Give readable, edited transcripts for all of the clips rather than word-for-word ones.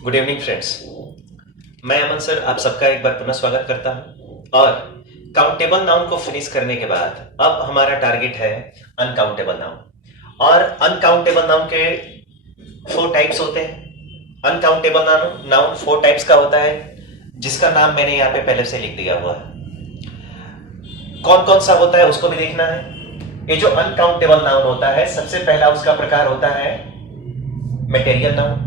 Good evening friends. मैं अमन sir आप सबका एक बार पुनः स्वागत करता हूं। और काउंटेबल नाउन को फिनिश करने के बाद अब हमारा टारगेट है अनकाउंटेबल नाउन। और अनकाउंटेबल नाउन के फोर टाइप्स होते हैं। अनकाउंटेबल नाउन फोर टाइप्स का होता है, जिसका नाम मैंने यहाँ पे पहले से लिख दिया हुआ है। कौन कौन सा होता है उसको भी देखना है। ये जो अनकाउंटेबल नाउन होता है, सबसे पहला उसका प्रकार होता है मटेरियल नाउन।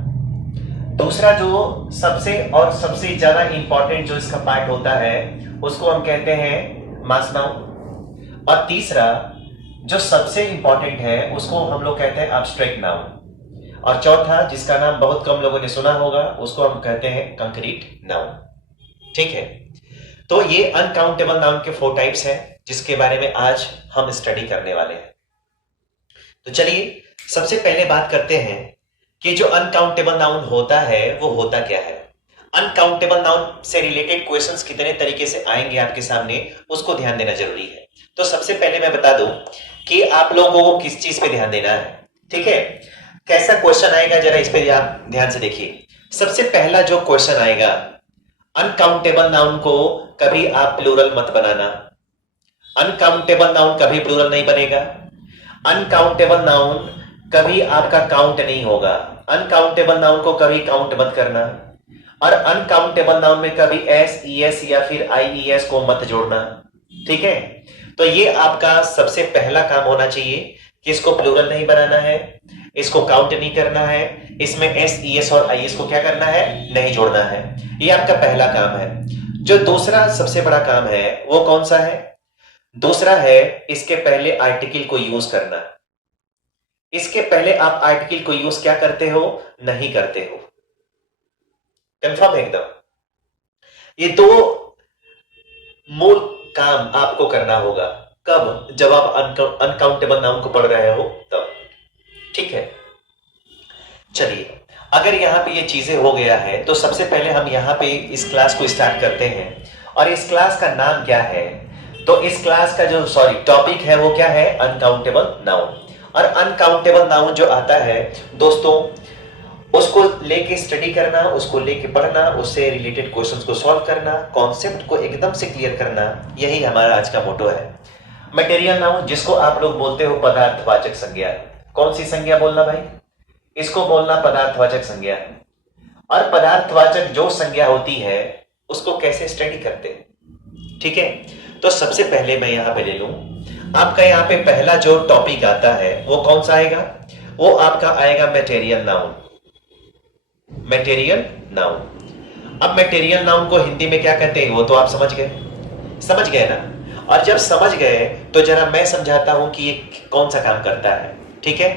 दूसरा जो सबसे ज्यादा इंपॉर्टेंट जो इसका पार्ट होता है उसको हम कहते हैं मास नाउन। और तीसरा जो सबसे इंपॉर्टेंट है उसको हम लोग कहते हैं एब्स्ट्रैक्ट नाउन। और चौथा जिसका नाम बहुत कम लोगों ने सुना होगा उसको हम कहते हैं कंक्रीट नाउन। ठीक है, तो ये अनकाउंटेबल नाउन के फोर टाइप्स हैं जिसके बारे में आज हम स्टडी करने वाले हैं। तो चलिए सबसे पहले बात करते हैं कि जो अनकाउंटेबल नाउन होता है वो होता क्या है। अनकाउंटेबल नाउन से रिलेटेड क्वेश्चंस कितने तरीके से आएंगे आपके सामने उसको ध्यान देना जरूरी है। तो सबसे पहले मैं बता दूं कि आप लोगों को किस चीज पे ध्यान देना है। ठीक है, कैसा क्वेश्चन आएगा जरा इस पे आप ध्यान से देखिए। सबसे पहला जो क्वेश्चन आएगा, अनकाउंटेबल नाउन को कभी आप प्लूरल मत बनाना। अनकाउंटेबल नाउन कभी प्लूरल नहीं बनेगा। अनकाउंटेबल नाउन कभी आपका काउंट नहीं होगा। अनकाउंटेबल नाउन को कभी काउंट मत करना। और अनकाउंटेबल नाउन में कभी एस ई एस या फिर आई ई एस को मत जोड़ना। ठीक है, तो ये आपका सबसे पहला काम होना चाहिए कि इसको प्लूरल नहीं बनाना है, इसको काउंट नहीं करना है, इसमें एस ई एस और आई एस को क्या करना है, नहीं जोड़ना है। ये आपका पहला काम है। जो दूसरा सबसे बड़ा काम है वो कौन सा है? दूसरा है इसके पहले आर्टिकल को यूज करना। इसके पहले आप आर्टिकल को यूज क्या करते हो, नहीं करते हो। कंफर्म है एकदम। ये दो मूल काम आपको करना होगा। कब? जब आप अनकाउंटेबल नाउन को पढ़ रहे हो तब। ठीक है, चलिए अगर यहां पे ये चीजें हो गया है तो सबसे पहले हम यहां पे इस क्लास को स्टार्ट करते हैं। और इस क्लास का नाम क्या है? तो इस क्लास का जो टॉपिक है वो क्या है? Uncountable noun. और अनकाउंटेबल नाउन जो आता है दोस्तों, उसको लेके स्टडी करना, उसको लेके पढ़ना, उससे रिलेटेड क्वेश्चंस को सॉल्व करना, कॉन्सेप्ट को एकदम से क्लियर करना, यही हमारा आज का मोटो है। मटेरियल नाउन जिसको आप लोग बोलते हो पदार्थवाचक संज्ञा। कौन सी संज्ञा बोलना भाई? इसको बोलना पदार्थवाचक संज्ञा। और पदार्थवाचक जो संज्ञा होती है उसको कैसे स्टडी करते हैं। ठीक है, तो सबसे पहले मैं यहां पे ले लूं, आपका यहां पे पहला जो टॉपिक आता है वो कौन सा आएगा? वो आपका आएगा मटेरियल नाउन। Material noun. अब मटेरियल नाउन को हिंदी में क्या कहते हैं वो तो आप समझ गए ना। और जब समझ गए तो जरा मैं समझाता हूं कि ये कौन सा काम करता है। ठीक है,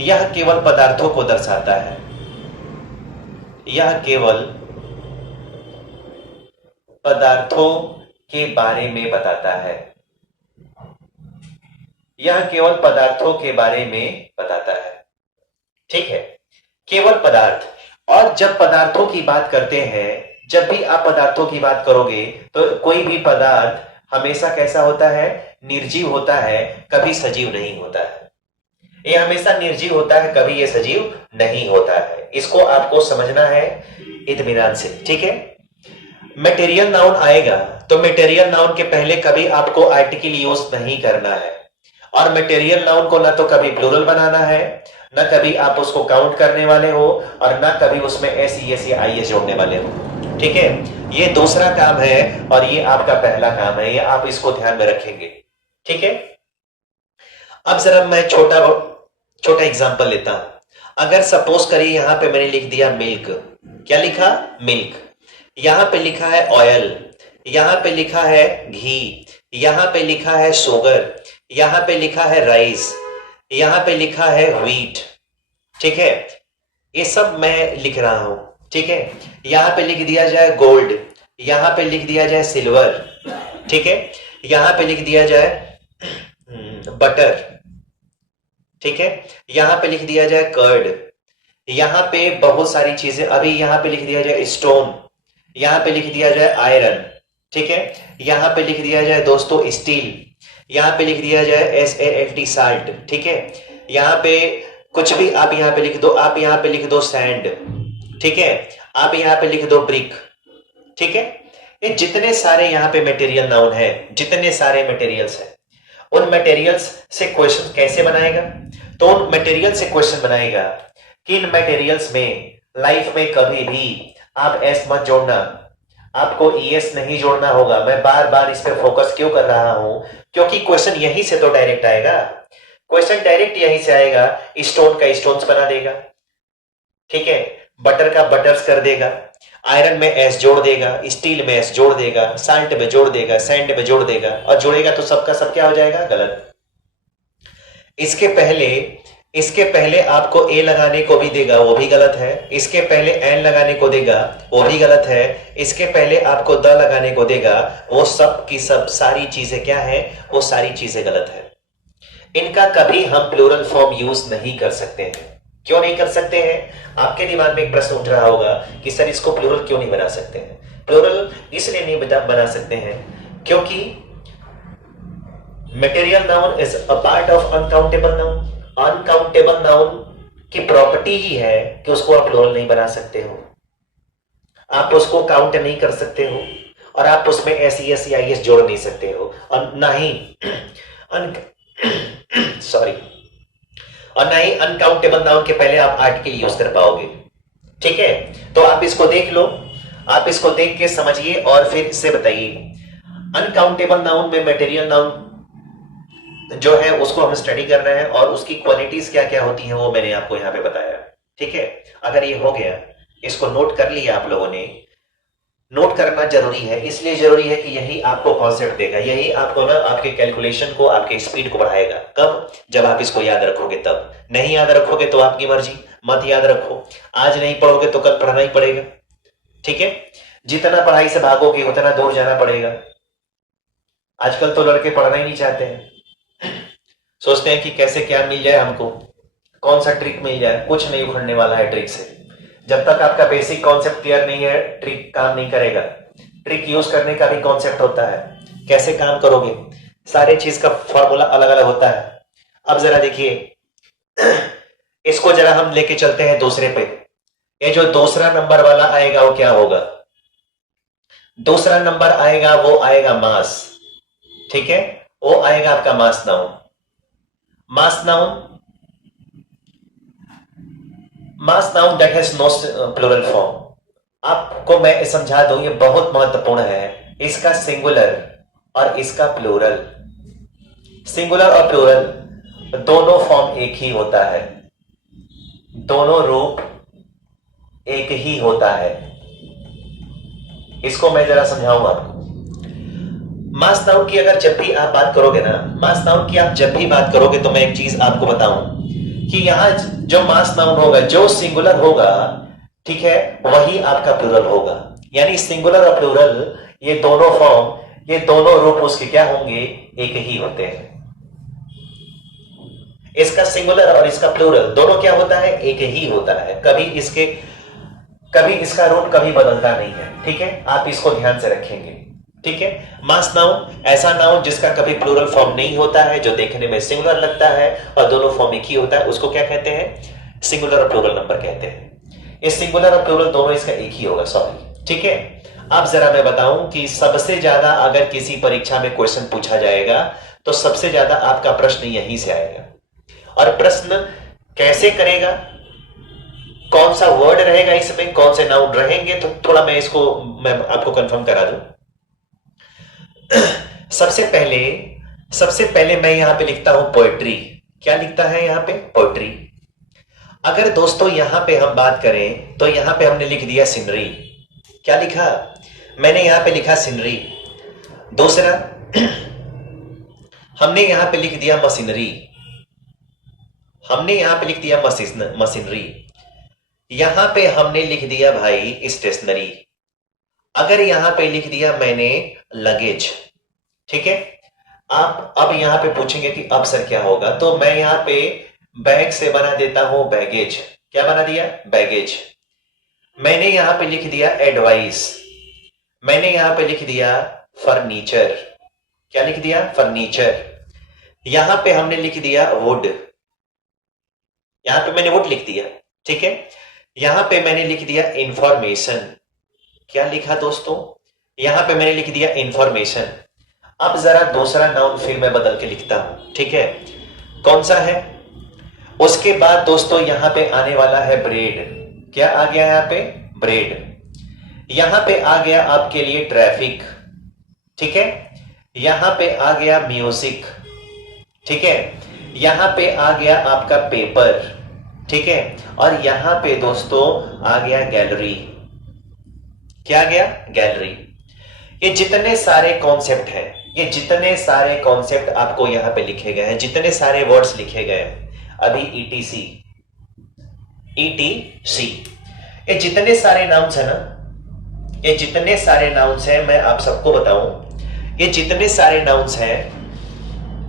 यह केवल पदार्थों को दर्शाता है। यह केवल पदार्थों के बारे में बताता है। यह केवल पदार्थों के बारे में बताता है। ठीक है, केवल पदार्थ। और जब पदार्थों की बात करते हैं, जब भी आप पदार्थों की बात करोगे तो कोई भी पदार्थ हमेशा कैसा होता है? निर्जीव होता है, कभी सजीव नहीं होता है। ये हमेशा निर्जीव होता है, कभी ये सजीव नहीं होता है। इसको आपको समझना है इत्मीनान से। ठीक है, मटेरियल नाउन आएगा तो मटेरियल नाउन के पहले कभी आपको आर्टिकल यूज नहीं करना है। और मटेरियल नाउन को ना तो कभी प्लूरल बनाना है, ना कभी आप उसको काउंट करने वाले हो, और ना कभी उसमें एस ई एस या आई एस जोड़ने वाले हो। ठीक है, ये दूसरा काम है और ये आपका पहला काम है, ये आप इसको ध्यान में रखेंगे। ठीक है, अब जरा मैं छोटा एग्जांपल लेता हूं। अगर सपोज करिए यहां पे मैंने लिख दिया मिल्क। क्या लिखा? मिल्क। यहां पे लिखा है ऑयल, यहां पे लिखा है घी, यहां पे लिखा है शुगर, यहां पे लिखा है राइस, यहां पे लिखा है व्हीट। ठीक है, ये सब मैं लिख रहा हूं। ठीक है, यहां पे लिख दिया जाए गोल्ड, यहां पे लिख दिया जाए सिल्वर। ठीक है, यहां पे लिख दिया जाए बटर। ठीक है, यहां पे लिख दिया जाए कर्ड। यहां पे बहुत सारी चीजें, अभी यहां पे लिख दिया जाए स्टोन, यहां पे लिख दिया जाए आयरन। ठीक है, यहां पे लिख दिया जाए दोस्तों स्टील, यहां पे लिख दिया जाए SALT साल्ट। ठीक है, यहां पे कुछ भी आप यहां पे लिख दो, आप यहां पे लिख दो सैंड। ठीक है, आप यहां पे लिख दो ब्रिक। ठीक है, ये जितने सारे यहां पे मटेरियल नाउन है, जितने सारे मटेरियल्स हैं, उन मटेरियल्स से क्वेश्चन कैसे बनाएगा? तो उन मटेरियल से क्वेश्चन बनाएगा कि इन मटेरियल्स में लाइफ में कभी भी आप एस मत जोड़ना, आपको ईएस नहीं जोड़ना होगा। मैं बार बार इस पे फोकस क्यों कर रहा हूं? क्योंकि क्वेश्चन यहीं से तो डायरेक्ट आएगा, क्वेश्चन डायरेक्ट यहीं से आएगा। स्टोन का स्टोन्स बना देगा, ठीक है, बटर का बटर्स कर देगा, आयरन में एस जोड़ देगा, स्टील में एस जोड़ देगा, साल्ट में जोड़ देगा, सैंड में जोड़ देगा, और जोड़ेगा तो सबका सब क्या हो जाएगा? गलत। इसके पहले आपको ए लगाने को भी देगा, वो भी गलत है। इसके पहले एन लगाने को देगा, वो भी गलत है। इसके पहले आपको द लगाने को देगा, वो सब की सब सारी चीजें क्या है? वो सारी चीजें गलत है। इनका कभी हम प्लूरल फॉर्म यूज नहीं कर सकते हैं। क्यों नहीं कर सकते हैं? आपके दिमाग में एक प्रश्न उठ रहा होगा कि सर इसको प्लूरल क्यों नहीं बना सकते हैं? प्लूरल इसलिए नहीं बना सकते हैं क्योंकि material noun is a part of uncountable noun. Uncountable noun की प्रॉपर्टी ही है कि उसको आप प्लूरल नहीं बना सकते हो, आप उसको काउंट नहीं कर सकते हो, और आप उसमें एस ई एस या आई एस जोड़ नहीं सकते हो, और ना ही सॉरी, और ना ही अनकाउंटेबल नाउन के पहले आप आर्टिकल यूज कर पाओगे। ठीक है, तो आप इसको देख लो, आप इसको देख के समझिए और फिर इससे बताइए। अनकाउंटेबल नाउन में मटेरियल नाउन जो है उसको हम स्टडी कर रहे हैं, और उसकी क्वालिटीज क्या क्या होती हैं वो मैंने आपको यहां पे बताया। ठीक है, अगर ये हो गया, इसको नोट कर लिया आप लोगों ने। नोट करना जरूरी है, इसलिए जरूरी है कि यही आपको कॉन्सेप्ट देगा, यही आपको ना आपके कैलकुलेशन को, आपके स्पीड को बढ़ाएगा। कब? जब आप इसको याद रखोगे तब। नहीं याद रखोगे तो आपकी मर्जी, मत याद रखो। आज नहीं पढ़ोगे तो कल पढ़ना ही पड़ेगा। ठीक है, जितना पढ़ाई से भागोगे उतना दूर जाना पड़ेगा। आजकल तो लड़के पढ़ना ही नहीं चाहते हैं, सोचते हैं कि कैसे क्या मिल जाए हमको, कौन सा ट्रिक मिल जाए। कुछ नहीं उखड़ने वाला है ट्रिक से। जब तक आपका बेसिक कॉन्सेप्ट क्लियर नहीं है, ट्रिक काम नहीं करेगा। ट्रिक यूज करने का भी कॉन्सेप्ट होता है, कैसे काम करोगे, सारे चीज का फॉर्मूला अलग अलग होता है। अब जरा देखिए, इसको जरा हम लेके चलते हैं दूसरे पे। ये जो दूसरा नंबर वाला आएगा वो क्या होगा? दूसरा नंबर आएगा, वो आएगा मास। ठीक है, वो आएगा आपका mass noun. Mass noun, mass noun that has no plural form. आपको मैं समझा दूं, ये बहुत महत्वपूर्ण है। इसका सिंगुलर और इसका प्लूरल, सिंगुलर और प्लूरल दोनों फॉर्म एक ही होता है, दोनों रूप एक ही होता है। इसको मैं जरा समझाऊंगा आपको। मास नाउन की अगर जब भी आप बात करोगे ना, मास नाउन की आप जब भी बात करोगे, तो मैं एक चीज आपको बताऊं कि यहां जो मास नाउन होगा, जो सिंगुलर होगा, ठीक है, वही आपका प्लूरल होगा। यानी सिंगुलर और प्लूरल, ये दोनों फॉर्म, ये दोनों रूप उसके क्या होंगे? एक ही होते हैं। इसका सिंगुलर और इसका प्लूरल दोनों क्या होता है? एक ही होता है। कभी इसका रूप कभी बदलता नहीं है। ठीक है, आप इसको ध्यान से रखेंगे। ठीक है, मास नाउन ऐसा नाउन जिसका कभी प्लूरल फॉर्म नहीं होता है, जो देखने में सिंगुलर लगता है और दोनों फॉर्म एक ही होता है, उसको क्या कहते हैं? सिंगुलर और प्लूरल नंबर कहते हैं। इस सिंगुलर और प्लूरल दोनों इसका एक ही होगा, सॉरी। ठीक है, अब जरा मैं बताऊं कि सबसे ज्यादा अगर किसी परीक्षा में क्वेश्चन पूछा जाएगा तो सबसे ज्यादा आपका प्रश्न यहीं से आएगा। और प्रश्न कैसे करेगा, कौन सा वर्ड रहेगा इसमें, कौन से नाउन रहेंगे, तो थोड़ा मैं आपको कंफर्म करा दूं। सबसे पहले मैं यहां पे लिखता हूं पोएट्री। क्या लिखता है यहां पे? पोएट्री। अगर दोस्तों यहां पे हम बात करें तो यहां पे हमने लिख दिया सीनरी। क्या लिखा? मैंने यहां पे लिखा सीनरी। दूसरा, हमने यहां पे लिख दिया मशीनरी। हमने यहां पे लिख दिया मशीनरी। यहां पे हमने लिख दिया भाई स्टेशनरी। अगर यहां पे लिख दिया मैंने लगेज। ठीक है, आप अब यहां पे पूछेंगे कि अब सर क्या होगा, तो मैं यहां पे बैग से बना देता हूं बैगेज। क्या बना दिया? बैगेज। मैंने यहां पे लिख दिया एडवाइस। मैंने यहां पे लिख दिया फर्नीचर। क्या लिख दिया? फर्नीचर। यहां पे हमने लिख दिया वुड। यहां पे मैंने वुड लिख दिया। ठीक है, यहां पे मैंने लिख दिया इंफॉर्मेशन। क्या लिखा दोस्तों? यहां पे मैंने लिख दिया इंफॉर्मेशन। अब जरा दूसरा नाउन फिर मैं बदल के लिखता हूं, ठीक है? कौन सा है? उसके बाद दोस्तों यहां पे आने वाला है ब्रेड। क्या आ गया यहां पे? ब्रेड। यहां पे आ गया आपके लिए ट्रैफिक, ठीक है? यहां पे आ गया म्यूजिक, ठीक है? यहां पे आ गया आपका पेपर, ठीक है? और यहां पे दोस्तों आ गया गैलरी। क्या आ गया? गैलरी। ये जितने सारे कॉन्सेप्ट हैं, ये जितने सारे कॉन्सेप्ट आपको यहां पे लिखे गए हैं, जितने सारे वर्ड्स लिखे गए हैं अभी ईटीसी, ईटीसी, ये जितने सारे नाउन्स है ना, ये जितने सारे नाउन्स हैं, मैं आप सबको बताऊं, ये जितने सारे नाउन्स हैं,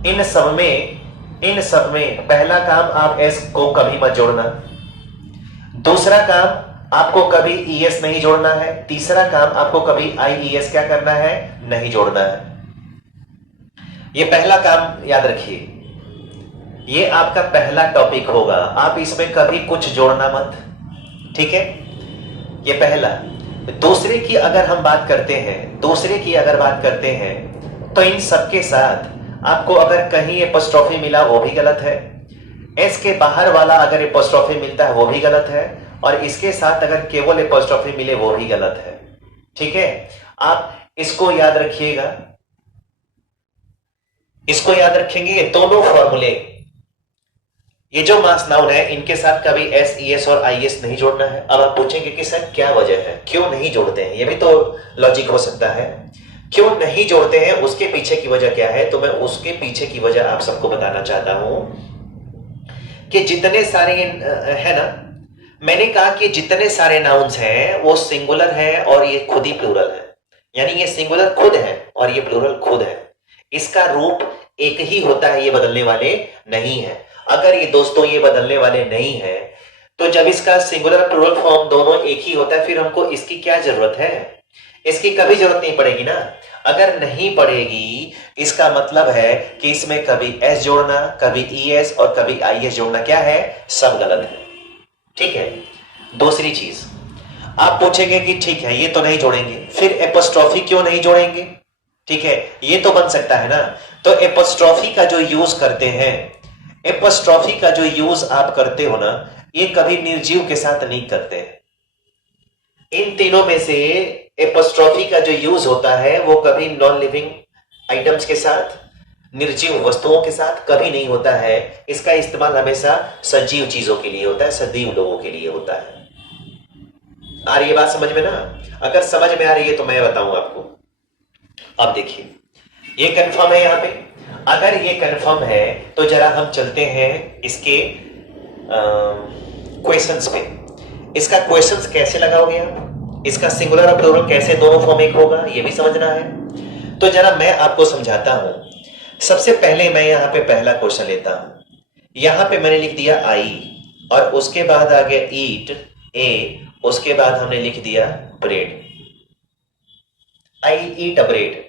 इन सब में पहला काम, आप एस को कभी मत जोड़ना। दूसरा काम, आपको कभी ईएस नहीं जोड़ना है। तीसरा काम, आपको कभी आईईएस क्या करना है? नहीं जोड़ना है। ये पहला काम याद रखिए, ये आपका पहला टॉपिक होगा। आप इसमें कभी कुछ जोड़ना मत, ठीक है? ये पहला। दूसरे की अगर हम बात करते हैं, दूसरे की अगर बात करते हैं, तो इन सबके साथ आपको अगर कहीं एपोस्ट्रोफी मिला वो भी गलत है, एस के बाहर वाला अगर एपोस्ट्रोफी मिलता है वो भी गलत है, और इसके साथ अगर केवल एपोस्ट्रोफी मिले वो भी गलत है, ठीक है? आप इसको याद रखिएगा, इसको याद रखेंगे। ये दोनों फॉर्मूले, ये जो मास नाउन है, इनके साथ कभी एस, ईएस और आईएस नहीं जोड़ना है। अब आप पूछेंगे कि सर क्या वजह है, क्यों नहीं जोड़ते हैं? ये भी तो लॉजिक हो सकता है। क्यों नहीं जोड़ते हैं, उसके पीछे की वजह क्या है? तो मैं उसके पीछे की वजह आप सबको बताना चाहता हूं कि जितने सारे है ना, मैंने कहा कि जितने सारे नाउन्स हैं वो सिंगुलर है और ये खुद ही प्लूरल है। यानी ये सिंगुलर खुद है और ये प्लूरल खुद है। इसका रूप एक ही होता है, ये बदलने वाले नहीं है। अगर ये दोस्तों ये बदलने वाले नहीं है, तो जब इसका सिंगुलर प्लूरल फॉर्म दोनों एक ही होता है, फिर हमको इसकी क्या जरूरत है? इसकी कभी जरूरत नहीं पड़ेगी ना। अगर नहीं पड़ेगी, इसका मतलब है कि इसमें कभी एस जोड़ना, कभी ईएस और कभी आईएस जोड़ना क्या है? सब गलत है, ठीक है? दूसरी चीज, आप पूछेंगे कि ठीक है ये तो नहीं जोड़ेंगे, फिर एपोस्ट्रोफी क्यों नहीं जोड़ेंगे? ठीक है, ये तो बन सकता है ना। तो एपोस्ट्रोफी का जो यूज करते हैं, एपोस्ट्रोफी का जो यूज आप करते हो ना, ये कभी निर्जीव के साथ नहीं करते। इन तीनों में से एपोस्ट्रोफी का जो यूज होता है वो कभी नॉन लिविंग आइटम्स के साथ, निर्जीव वस्तुओं के साथ कभी नहीं होता है। इसका इस्तेमाल हमेशा सजीव चीजों के लिए होता है, सजीव लोगों के लिए होता है। आ रही है बात समझ में ना? अगर समझ में आ रही है तो मैं बताऊं आपको। अब देखिए, ये कंफर्म है यहां पे। अगर ये कंफर्म है तो जरा हम चलते हैं इसके क्वेश्चंस पे। इसका क्वेश्चंस कैसे लगाओगे आप? इसका सिंगुलर और प्लूरल कैसे दोनों फॉर्म एक होगा, ये भी समझना है। तो जरा मैं आपको समझाता हूं। सबसे पहले मैं यहां पे पहला क्वेश्चन लेता हूं। यहां पे मैंने लिख दिया आई, और उसके बाद आ गया ईट, ए, उसके बाद हमने लिख दिया ब्रेड। आई ईट अ ब्रेड।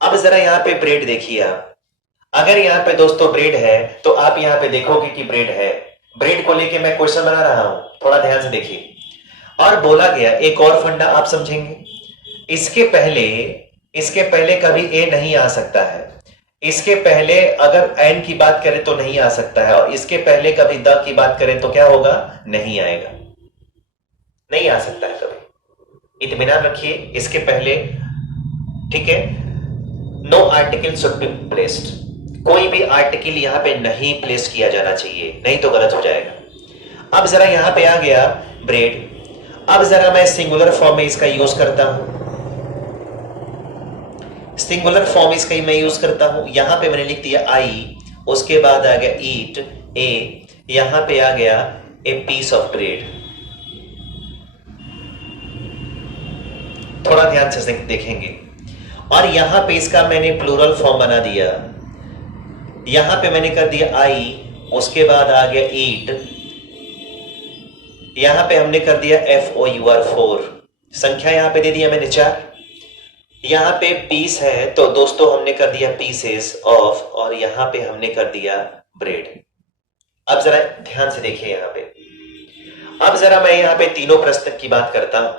अब जरा यहां पे ब्रेड देखिए आप। अगर यहां पे दोस्तों ब्रेड है तो आप यहां पे देखोगे कि ब्रेड है। ब्रेड को लेके मैं क्वेश्चन बना रहा हूं, थोड़ा ध्यान से देखिए। और बोला गया, एक और फंडा आप समझेंगे, इसके पहले कभी ए नहीं आ सकता है। इसके पहले अगर एंड की बात करें तो नहीं आ सकता है, और इसके पहले कभी द की बात करें तो क्या होगा? नहीं आएगा, नहीं आ सकता है कभी। इत्मीनान रखिए, इसके पहले, ठीक है, no article should be placed. कोई भी आर्टिकल यहां पे नहीं प्लेस किया जाना चाहिए, नहीं तो गलत हो जाएगा। अब जरा यहां पे आ गया ब्रेड। अब जरा मैं सिंगुलर फॉर्म में इसका यूज करता हूं। सिंगुलर फॉर्म इसका मैं यूज करता हूं। यहां पे मैंने लिख दिया आई, उसके बाद आ गया ईट, ए, यहां पे आ गया ए पीस ऑफ ब्रेड। थोड़ा ध्यान से देखेंगे। और यहां पे इसका मैंने प्लूरल फॉर्म बना दिया। यहां पे मैंने कर दिया आई, उसके बाद आ गया ईट, यहां पे हमने कर दिया FOUR 4, संख्या यहां पे दे दिया मैंने 4। यहां पे पीस है तो दोस्तों हमने कर दिया पीसेस ऑफ, और यहां पे हमने कर दिया ब्रेड। अब जरा ध्यान से देखिए यहां पे। अब जरा मैं यहाँ पे तीनों प्रश्न की बात करता हूं।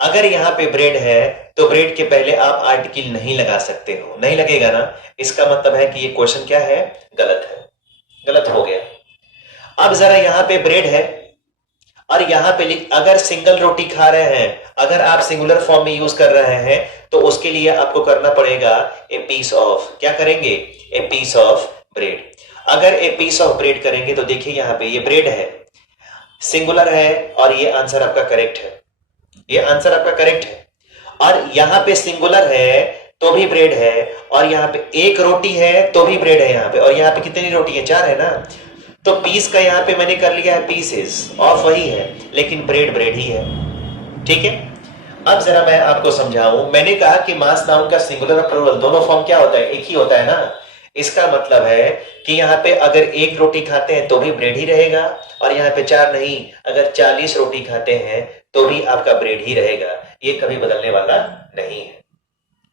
अगर यहाँ पे ब्रेड है तो ब्रेड के पहले आप आर्टिकल नहीं लगा सकते हो, नहीं लगेगा ना, इसका मतलब है कि ये क्वेश्चन क्या है, गलत है, गलत हो गया। अब जरा यहाँ पे ब्रेड है और यहाँ पे अगर सिंगल रोटी खा रहे हैं, अगर आप सिंगुलर फॉर्म में यूज कर रहे हैं तो उसके लिए आपको करना पड़ेगा ए पीस ऑफ, क्या करेंगे, ए पीस ऑफ ब्रेड। अगर ए पीस ऑफ ब्रेड करेंगे तो देखिए यहाँ पे ये ब्रेड है, सिंगुलर है और ये आंसर आपका करेक्ट है, ये आंसर आपका करेक्ट है। और यहां पे सिंगुलर है तो भी ब्रेड है, और यहाँ पे एक रोटी है तो भी ब्रेड है यहाँ पे, और यहाँ पे कितनी रोटी है, 4 है ना, तो पीस का यहाँ पे मैंने कर लिया है पीसेस, ऑफ वही है लेकिन ब्रेड ब्रेड ही है, ठीक है। अब जरा मैं आपको समझाऊं, मैंने कहा कि मास नाउन का सिंगुलर और प्लूरल दोनों फॉर्म क्या होता है, एक ही होता है ना। इसका मतलब है कि यहाँ पे अगर एक रोटी खाते हैं तो भी ब्रेड ही रहेगा, और यहाँ पे 4 नहीं, अगर 40 रोटी खाते हैं तो भी आपका ब्रेड ही रहेगा, ये कभी बदलने वाला नहीं है,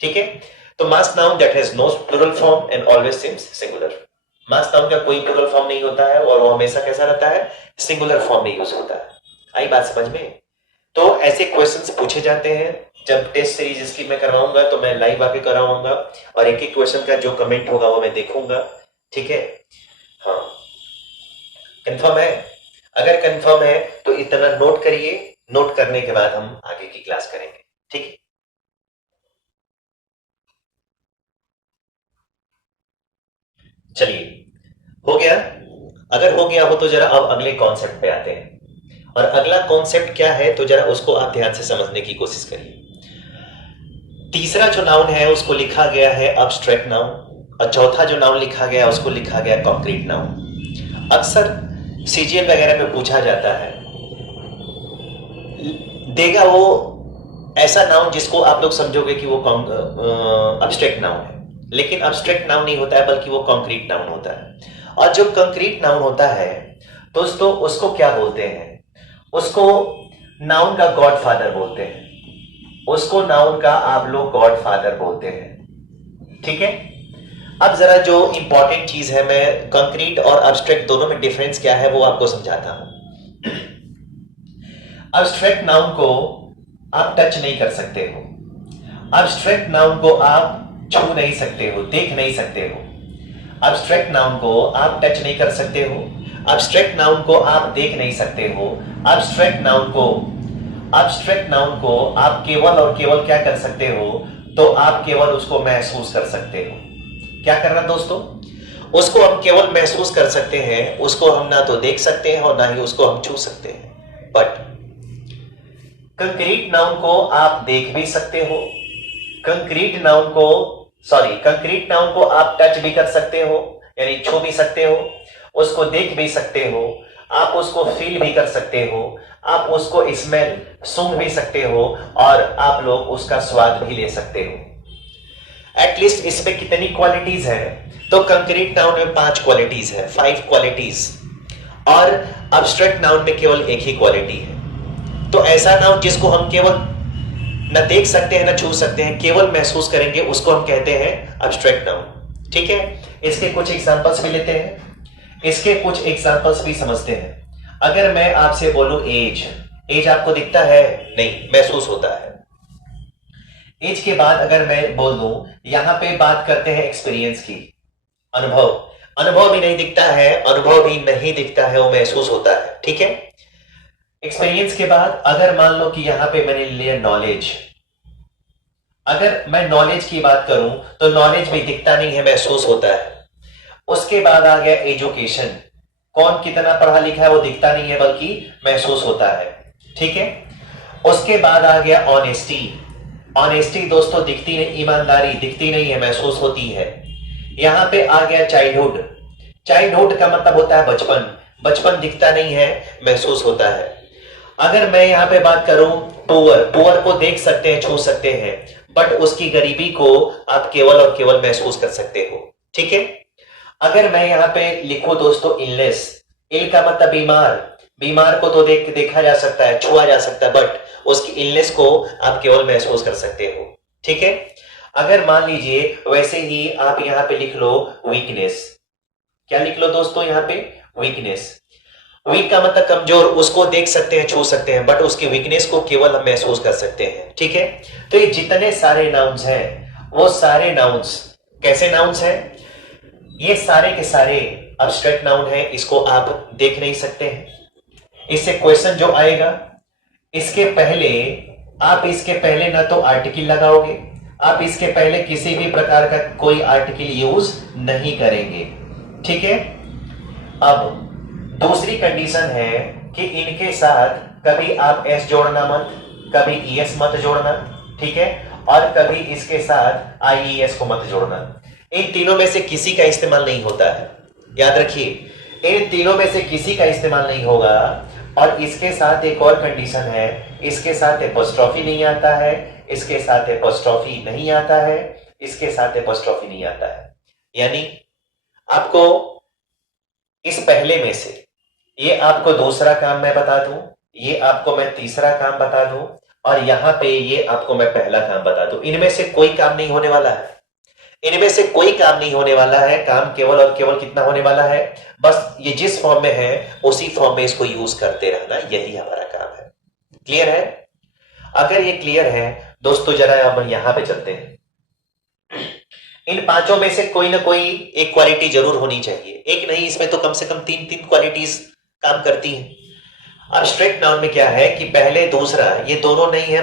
ठीक है। तो mass noun that has no plural form and always seems singular, mass noun का कोई प्लूरल फॉर्म नहीं होता है और वो हमेशा कैसा रहता है, सिंगुलर फॉर्म में यूज होता है। आई बात समझ में। तो ऐसे क्वेश्चंस पूछे जाते हैं, जब टेस्ट सीरीज इसकी मैं करवाऊंगा तो मैं लाइव आके कराऊंगा और एक एक क्वेश्चन का जो कमेंट होगा वो मैं देखूंगा, ठीक है। हाँ, कंफर्म है? अगर कंफर्म है तो इतना नोट करिए, नोट करने के बाद हम आगे की क्लास करेंगे, ठीक है। चलिए, हो गया? अगर हो गया हो तो जरा अब अगले कॉन्सेप्ट पे आते हैं, और अगला कॉन्सेप्ट क्या है तो जरा उसको आप ध्यान से समझने की कोशिश करिए। तीसरा जो नाउन है उसको लिखा गया है अब्स्ट्रैक्ट नाउन, और चौथा जो नाउन लिखा गया उसको लिखा गया कॉन्क्रीट नाउन। अक्सर सीजीएल वगैरह में पूछा जाता है, देगा वो ऐसा नाउन जिसको आप लोग समझोगे कि वो अब्स्ट्रैक्ट नाउन है, लेकिन अब्स्ट्रैक्ट नाउन नहीं होता है बल्कि वो कॉन्क्रीट नाउन होता है। और जो कॉन्क्रीट नाउन होता है दोस्तों उसको क्या बोलते हैं, उसको नाउन का गॉडफादर बोलते हैं, उसको नाउन का आप लोग गॉडफादर बोलते हैं, ठीक है। अब जरा जो इंपॉर्टेंट चीज है, मैं कंक्रीट और अब्स्ट्रैक्ट दोनों में डिफरेंस क्या है वो आपको समझाता हूं। अब्स्ट्रैक्ट नाउन को आप टच नहीं कर सकते हो, अब्स्ट्रैक्ट नाउन को आप छू नहीं सकते हो, देख नहीं सकते हो, अब्स्ट्रैक्ट नाउन को आप टच नहीं कर सकते हो, अब्स्ट्रैक्ट नाउन को आप देख नहीं सकते हो, अब्स्ट्रैक्ट नाउन को आप केवल और केवल क्या कर सकते हो, तो आप केवल उसको महसूस कर सकते हो। क्या करना दोस्तों, उसको हम केवल महसूस कर सकते हैं, उसको हम ना तो देख सकते हैं और ना ही उसको हम छू सकते हैं। बट कंक्रीट नाउन को आप देख भी सकते हो, कंक्रीट नाउन को आप टच भी कर सकते हो, यानी छू भी सकते हो, उसको देख भी सकते हो, आप उसको फील भी कर सकते हो, आप उसको स्मेल सूंघ भी सकते हो, और आप लोग उसका स्वाद भी ले सकते हो। एटलीस्ट इसमें कितनी क्वालिटीज है, तो कंक्रीट नाउन में 5 क्वालिटीज है, 5 क्वालिटीज, और अब्स्ट्रैक्ट नाउन में केवल एक ही क्वालिटी है। तो ऐसा नाउन जिसको हम केवल न देख सकते हैं न छू सकते हैं, केवल महसूस करेंगे, उसको हम कहते हैं अब्स्ट्रैक्ट नाउन, ठीक है। इसके कुछ एग्जांपल्स भी लेते हैं, इसके कुछ एग्जांपल्स भी समझते हैं। अगर मैं आपसे बोलूं एज आपको दिखता है? नहीं, महसूस होता है। एज के बाद अगर मैं बोल दूं, यहां पे बात करते हैं एक्सपीरियंस की, अनुभव भी नहीं दिखता है, अनुभव भी नहीं दिखता है, वो महसूस होता है, ठीक है। एक्सपीरियंस के बाद अगर मान लो कि यहां पे मैंने लिया नॉलेज, अगर मैं नॉलेज की बात करूं तो नॉलेज भी दिखता नहीं है, महसूस होता है। उसके बाद आ गया एजुकेशन, कौन कितना पढ़ा लिखा है वो दिखता नहीं है बल्कि महसूस होता है, ठीक है। उसके बाद आ गया ऑनेस्टी दोस्तों दिखती नहीं, ईमानदारी दिखती नहीं है, महसूस होती है। यहां पे आ गया चाइल्डहुड का मतलब होता है बचपन दिखता नहीं है, महसूस होता है। अगर मैं यहां पे बात करूं पुअर को देख सकते हैं, छू सकते हैं, बट उसकी गरीबी को आप केवल और केवल महसूस कर सकते हो, ठीक है। अगर मैं यहां पे लिखूं दोस्तों इलनेस, इल का मतलब बीमार को तो देखा जा सकता है, छुआ जा सकता है, बट उसकी इलनेस को आप केवल महसूस कर सकते हो, ठीक है। अगर मान लीजिए वैसे ही आप यहां पे लिख लो वीकनेस, क्या लिख लो दोस्तों यहां पे, वीकनेस। वीक का मतलब कमजोर, उसको देख सकते हैं, छू सकते हैं, बट उसकी वीकनेस को केवल हम महसूस कर सकते हैं। ठीक है, तो ये जितने सारे नाउन्स हैं वो सारे नाउन्स कैसे नाउन्स हैं? ये सारे के सारे अब्स्ट्रैक्ट नाउन है, इसको आप देख नहीं सकते हैं। इससे क्वेश्चन जो आएगा, इसके पहले आप इसके पहले ना तो आर्टिकल लगाओगे, आप इसके पहले किसी भी प्रकार का कोई आर्टिकल यूज नहीं करेंगे। ठीक है, अब दूसरी कंडीशन है कि इनके साथ कभी आप एस जोड़ना मत, कभी ईएस मत जोड़ना। ठीक है, और कभी इसके साथ आईईएस को मत जोड़ना। इन तीनों में से किसी का इस्तेमाल नहीं होता है, याद रखिए, इन तीनों में से किसी का इस्तेमाल नहीं होगा। और इसके साथ एक और कंडीशन है, इसके साथ एपोस्ट्रोफी नहीं आता है, इसके साथ एपोस्ट्रोफी नहीं आता है, इसके साथ एपोस्ट्रोफी नहीं आता है। यानी आपको इस पहले में से, ये आपको दूसरा काम मैं बता दूं, ये आपको मैं तीसरा काम बता दूं, और यहां पे ये आपको मैं पहला काम बता दूं, इनमें से कोई काम नहीं होने वाला है। इनमें से कोई काम नहीं होने वाला है। काम केवल और केवल कितना होने वाला है? बस ये जिस फॉर्म में है उसी फॉर्म में इसको यूज करते रहना, यही हमारा काम है। क्लियर है? अगर ये क्लियर है दोस्तों, जरा हम यहां पे चलते हैं। इन पांचों में से कोई ना कोई एक क्वालिटी जरूर होनी चाहिए, एक नहीं, इसमें तो कम से कम तीन तीन क्वालिटीज काम करती हैं। अब्स्ट्रैक्ट नाउन में क्या है कि पहले दूसरा ये दोनों नहीं है,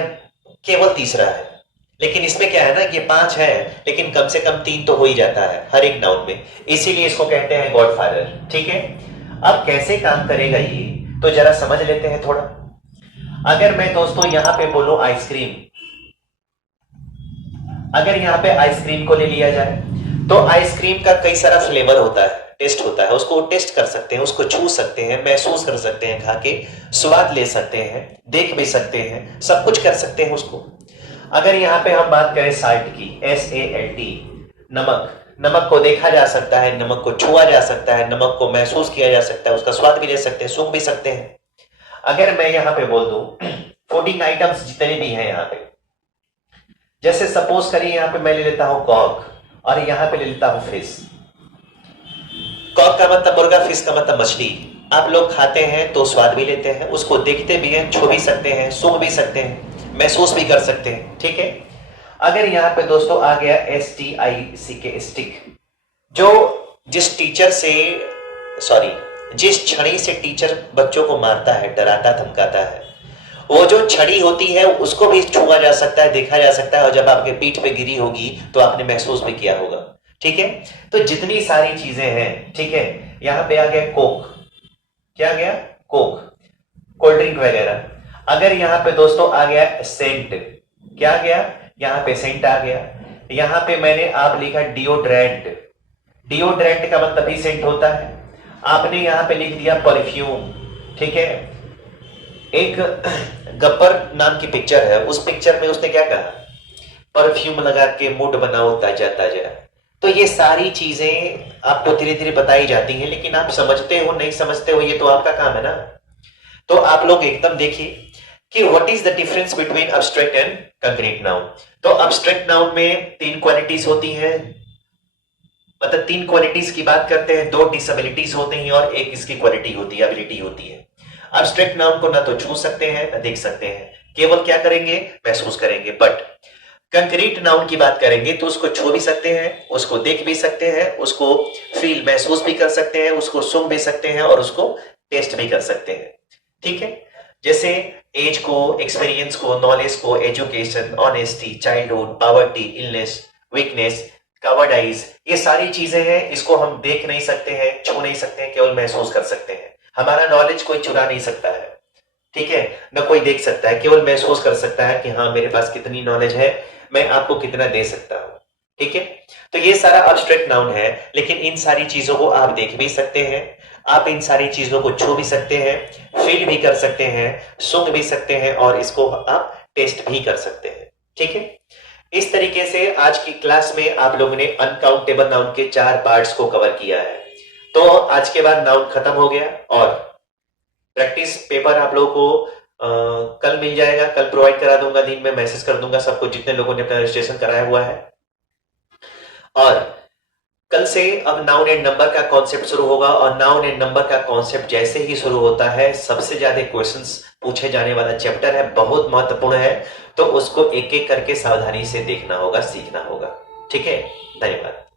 केवल तीसरा है। लेकिन इसमें क्या है ना कि पांच है, लेकिन कम से कम तीन तो हो ही जाता है हर एक नाउन में, इसीलिए इसको कहते हैं गॉडफादर। ठीक है, अब कैसे काम करेगा ये तो जरा समझ लेते हैं थोड़ा। अगर मैं दोस्तों यहां पे बोलूं आइसक्रीम, अगर यहां पे आइसक्रीम को ले लिया जाए तो आइसक्रीम का कई सारा फ्लेवर होता है, टेस्ट होता है, उसको टेस्ट कर सकते हैं, उसको छू सकते हैं, महसूस कर सकते हैं, खा के स्वाद ले सकते हैं, देख भी सकते हैं, सब कुछ कर सकते हैं उसको। अगर यहां पे हम बात करें साल्ट की, SALT, नमक, नमक को देखा जा सकता है, नमक को छुआ जा सकता है, नमक को महसूस किया जा सकता है, उसका स्वाद भी ले सकते हैं, सूंघ भी सकते हैं। अगर मैं यहां पे बोल दूं फूडिंग आइटम्स जितने भी हैं यहां पे, जैसे सपोज करिए यहां पे मैं ले लेता हूं कॉक और यहां पे ले लेता हूं फिश। कॉक का मतलब मुर्गा, फिश का मतलब मछली। आप लोग खाते हैं तो स्वाद भी लेते हैं, उसको देखते भी हैं, छू भी सकते हैं, सूंघ भी सकते हैं, महसूस भी कर सकते हैं। ठीक है, अगर यहां पे दोस्तों आ गया STICK, स्टिक, जो जिस टीचर से, सॉरी, जिस छड़ी से टीचर बच्चों को मारता है, डराता धमकाता है, वो जो छड़ी होती है उसको भी छुआ जा सकता है, देखा जा सकता है, और जब आपके पीठ पे गिरी होगी तो आपने महसूस भी किया होगा। ठीक है, तो जितनी सारी चीजें हैं, ठीक है, यहां पे आ गया कोक, क्या आ गया? कोक, कोल्ड ड्रिंक वगैरह। अगर यहां पे दोस्तों आ गया सेंट, क्या आ गया? यहां पे सेंट आ गया। यहां पे मैंने आप लिखा डिओड्रेंट, डिओड्रेंट का मतलब भी सेंट होता है। आपने यहां पे लिख दिया परफ्यूम। ठीक है, एक गब्बर नाम की पिक्चर है, उस पिक्चर में उसने क्या कहा? परफ्यूम लगा के मूड बनाओ ताजा ताजा। तो ये सारी चीजें आपको धीरे धीरे बताई जाती हैं, लेकिन आप समझते हो नहीं समझते हो ये तो आपका काम है ना। तो आप लोग एकदम देखिए कि what is the difference between abstract and concrete noun. तो अब्स्ट्रैक्ट नाउन में तीन क्वालिटीज होती हैं, मतलब तीन क्वालिटीज की बात करते हैं, दो डिसेबिलिटीज होती हैं और एक इसकी क्वालिटी होती है, एबिलिटी होती है। अब्स्ट्रैक्ट नाउन को ना तो छू सकते हैं ना देख सकते हैं, केवल क्या करेंगे? महसूस करेंगे। बट कंक्रीट नाउन की बात करेंगे तो उसको छू भी सकते हैं, उसको देख भी सकते हैं, उसको फील महसूस भी कर सकते हैं, उसको सूंघ भी सकते हैं और उसको टेस्ट भी कर सकते हैं। ठीक है, जैसे एज को, एक्सपीरियंस को, नॉलेज को, education, honesty, childhood, poverty, illness, weakness, covered eyes, ये सारी चीजें हैं, इसको हम देख नहीं सकते हैं, छू नहीं सकते हैं, केवल महसूस कर सकते हैं। हमारा नॉलेज कोई चुरा नहीं सकता है, ठीक है, न कोई देख सकता है, केवल महसूस कर सकता है कि हाँ मेरे पास कितनी नॉलेज है, मैं आपको कितना दे सकता हूं। ठीक है, तो ये सारा अब्स्ट्रैक्ट नाउन है, लेकिन इन सारी चीजों को आप देख भी सकते हैं, आप इन सारी चीजों को छू भी सकते हैं, फील भी कर सकते हैं, सूंघ भी सकते हैं और इसको आप टेस्ट भी कर सकते हैं। ठीक है, इस तरीके से आज की क्लास में आप लोगों ने अनकाउंटेबल नाउन के 4 पार्ट्स को कवर किया है। तो आज के बाद नाउन खत्म हो गया और प्रैक्टिस पेपर आप लोगों को कल मिल जाएगा, कल प्रोवाइड करा दूंगा, दिन में मैसेज कर दूंगा सबको जितने लोगों ने अपना रजिस्ट्रेशन कराया हुआ है। और कल कल से अब नाउन एंड नंबर का कॉन्सेप्ट शुरू होगा और नाउन एंड नंबर का कॉन्सेप्ट जैसे ही शुरू होता है सबसे ज्यादा क्वेश्चंस पूछे जाने वाला चैप्टर है, बहुत महत्वपूर्ण है, तो उसको एक एक करके सावधानी से देखना होगा, सीखना होगा। ठीक है, धन्यवाद।